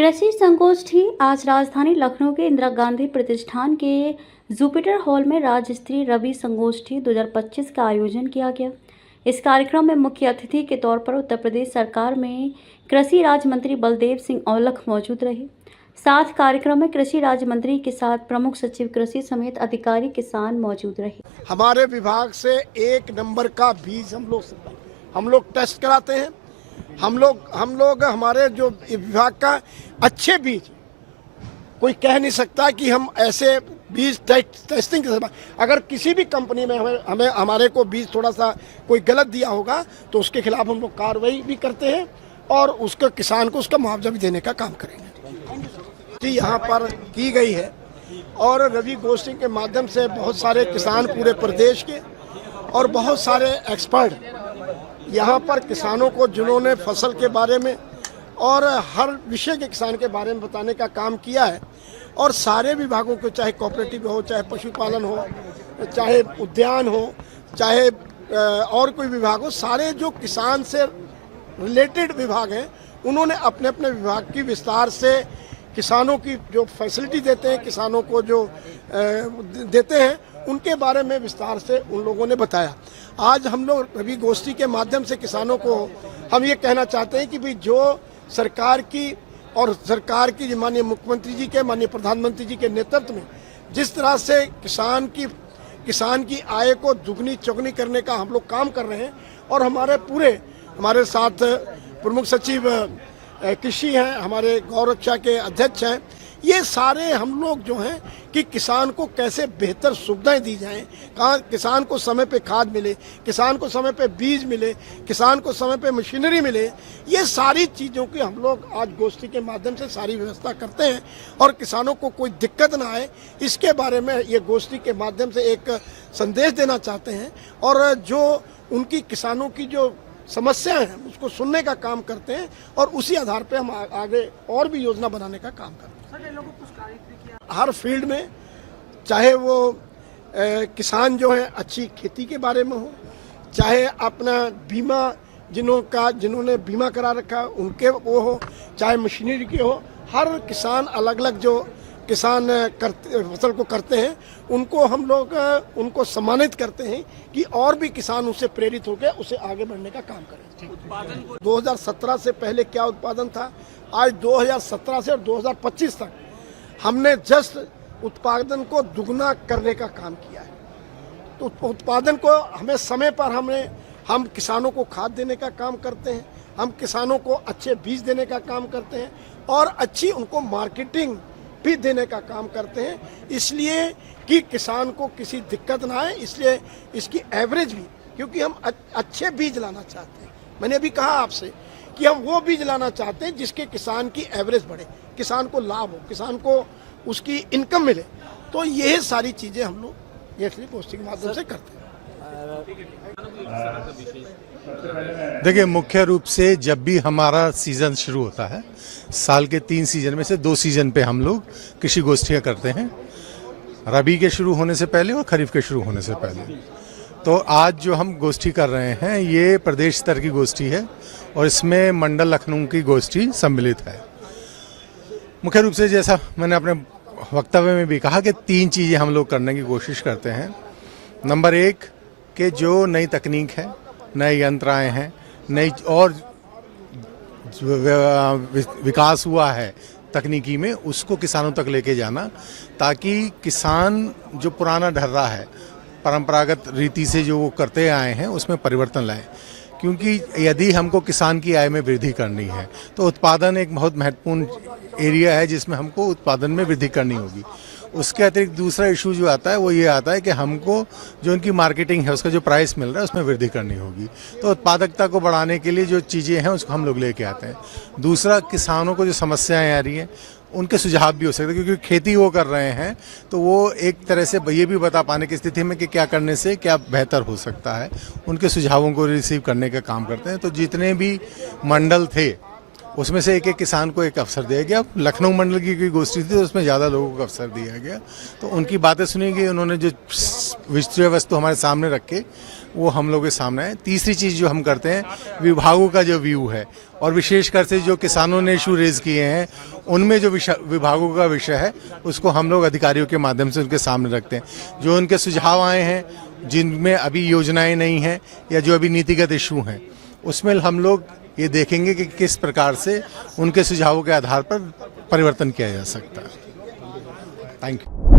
कृषि संगोष्ठी आज राजधानी लखनऊ के इंदिरा गांधी प्रतिष्ठान के जुपिटर हॉल में राज्य स्तरीय रबी संगोष्ठी 2025 का आयोजन किया गया। इस कार्यक्रम में मुख्य अतिथि के तौर पर उत्तर प्रदेश सरकार में कृषि राज्य मंत्री बलदेव सिंह औलख मौजूद रहे। साथ कार्यक्रम में कृषि राज्य मंत्री के साथ प्रमुख सचिव कृषि समेत अधिकारी किसान मौजूद रहे। हमारे विभाग से 1 नंबर का बीज हम लोग टेस्ट कराते हैं। हम लोग हमारे जो विभाग का अच्छे बीज, कोई कह नहीं सकता कि हम ऐसे बीज टेस्टिंग के समय अगर किसी भी कंपनी में हमें हमारे को बीज थोड़ा सा कोई गलत दिया होगा तो उसके खिलाफ हम लोग कार्रवाई भी करते हैं और उसका किसान को उसका मुआवजा भी देने का काम करेंगे। यहाँ पर की गई है और रवि गोष्ठी के माध्यम से बहुत सारे किसान पूरे प्रदेश के और बहुत सारे एक्सपर्ट यहाँ पर किसानों को, जिन्होंने फसल के बारे में और हर विषय के किसान के बारे में बताने का काम किया है। और सारे विभागों को, चाहे कोऑपरेटिव हो, चाहे पशुपालन हो, चाहे उद्यान हो, चाहे और कोई विभाग हो, सारे जो किसान से रिलेटेड विभाग हैं उन्होंने अपने अपने विभाग की विस्तार से किसानों की जो फैसिलिटी देते हैं, किसानों को जो देते हैं, उनके बारे में विस्तार से उन लोगों ने बताया। आज हम लोग रवि गोष्ठी के माध्यम से किसानों को हम ये कहना चाहते हैं कि भाई जो सरकार की माननीय मुख्यमंत्री जी के, माननीय प्रधानमंत्री जी के नेतृत्व में जिस तरह से किसान की आय को दुगनी चौगनी करने का हम लोग काम कर रहे हैं और हमारे साथ प्रमुख सचिव कृषि हैं, हमारे गौरक्षा के अध्यक्ष हैं, ये सारे हम लोग जो हैं कि किसान को कैसे बेहतर सुविधाएं दी जाएं, किसान को समय पे खाद मिले, किसान को समय पे बीज मिले, किसान को समय पे मशीनरी मिले, ये सारी चीज़ों की हम लोग आज गोष्ठी के माध्यम से सारी व्यवस्था करते हैं और किसानों को कोई दिक्कत ना आए, इसके बारे में ये गोष्ठी के माध्यम से एक संदेश देना चाहते हैं। और जो उनकी किसानों की जो समस्याएं हैं उसको सुनने का काम करते हैं और उसी आधार पे हम आगे और भी योजना बनाने का काम करते हैं। हर फील्ड में, चाहे वो किसान जो है अच्छी खेती के बारे में हो, चाहे अपना बीमा जिन्होंने बीमा करा रखा उनके वो हो, चाहे मशीनरी के हो, हर किसान अलग अलग जो किसान फसल को करते हैं उनको हम लोग उनको सम्मानित करते हैं कि और भी किसान उससे प्रेरित होकर उसे आगे बढ़ने का काम करें। 2017 से पहले क्या उत्पादन था, आज 2017 से और 2025 तक हमने जस्ट उत्पादन को दुगना करने का काम किया है। तो उत्पादन को हमें समय पर हम किसानों को खाद देने का काम करते हैं, हम किसानों को अच्छे बीज देने का काम करते हैं और अच्छी उनको मार्केटिंग भी देने का काम करते हैं, इसलिए कि किसान को किसी दिक्कत ना आए, इसलिए इसकी एवरेज भी, क्योंकि हम अच्छे बीज लाना चाहते हैं। मैंने अभी कहा आपसे कि हम वो बीज लाना चाहते हैं जिसके किसान की एवरेज बढ़े, किसान को लाभ हो, किसान को उसकी इनकम मिले। तो ये सारी चीज़ें हम लोग ये गोष्ठी के माध्यम से करते हैं। देखिए, मुख्य रूप से जब भी हमारा सीज़न शुरू होता है, साल के 3 सीज़न में से 2 सीज़न पे हम लोग कृषि गोष्ठियाँ करते हैं, रबी के शुरू होने से पहले और खरीफ के शुरू होने से पहले। तो आज जो हम गोष्ठी कर रहे हैं ये प्रदेश स्तर की गोष्ठी है और इसमें मंडल लखनऊ की गोष्ठी सम्मिलित है। मुख्य रूप से जैसा मैंने अपने वक्तव्य में भी कहा कि 3 चीज़ें हम लोग करने की कोशिश करते हैं। नंबर 1 कि जो नई तकनीक है, नए यंत्र आए हैं, नई और विकास हुआ है तकनीकी में, उसको किसानों तक लेके जाना, ताकि किसान जो पुराना ढर्रा है, परंपरागत रीति से जो वो करते आए हैं उसमें परिवर्तन लाए। क्योंकि यदि हमको किसान की आय में वृद्धि करनी है तो उत्पादन एक बहुत महत्वपूर्ण एरिया है जिसमें हमको उत्पादन में वृद्धि करनी होगी। उसके अतिरिक्त दूसरा इशू जो आता है वो ये आता है कि हमको जो उनकी मार्केटिंग है, उसका जो प्राइस मिल रहा है उसमें वृद्धि करनी होगी। तो उत्पादकता को बढ़ाने के लिए जो चीज़ें हैं उसको हम लोग लेके आते हैं। दूसरा, किसानों को जो समस्याएं आ रही हैं उनके सुझाव भी हो सकते हैं, क्योंकि खेती वो कर रहे हैं तो वो एक तरह से ये भी बता पाने की स्थिति में कि क्या करने से क्या बेहतर हो सकता है, उनके सुझावों को रिसीव करने का काम करते हैं। तो जितने भी मंडल थे उसमें से एक एक किसान को एक अवसर दिया गया। लखनऊ मंडल की कोई गोष्ठी थी तो उसमें ज़्यादा लोगों को अवसर दिया गया, तो उनकी बातें सुनी गई। उन्होंने जो विषय वस्तु हमारे सामने रखे वो हम लोगों के सामने है। तीसरी चीज़ जो हम करते हैं, विभागों का जो व्यू है और विशेषकर से जो किसानों ने इशू रेज किए हैं उनमें जो विभागों का विषय है उसको हम लोग अधिकारियों के माध्यम से उनके सामने रखते हैं। जो उनके सुझाव आए हैं जिनमें अभी योजनाएं नहीं हैं या जो अभी नीतिगत इशू हैं, उसमें हम लोग ये देखेंगे कि किस प्रकार से उनके सुझावों के आधार पर परिवर्तन किया जा सकता है। Thank you.